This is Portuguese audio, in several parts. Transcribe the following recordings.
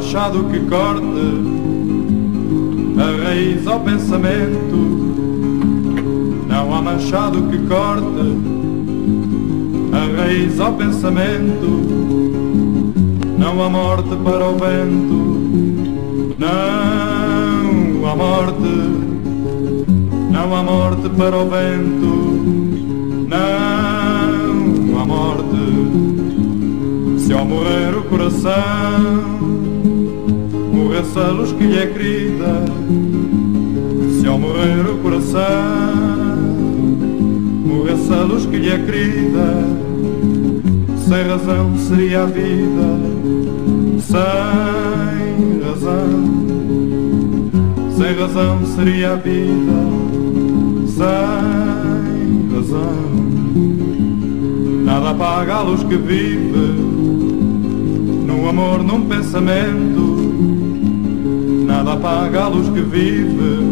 machado que corte a raiz ao pensamento. Não há machado que corte a raiz ao pensamento. Não há morte para o vento. Não há morte. Não há morte para o vento. Não há morte. Se ao morrer o coração morresse a luz que lhe é querida, se ao morrer o coração morresse a luz que lhe é querida, sem razão seria a vida, sem razão seria a vida, sem razão. Nada apaga a luz que vive num amor, num pensamento. Nada apaga a luz que vive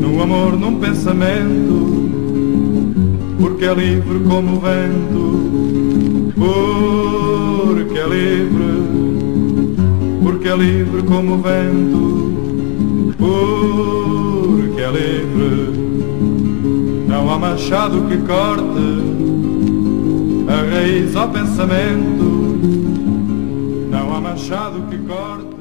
num amor, num pensamento. Porque é livre como o vento. Porque é livre. Porque é livre como o vento. Porque é livre. Não há machado que corte a raiz ao pensamento. Não há machado que corte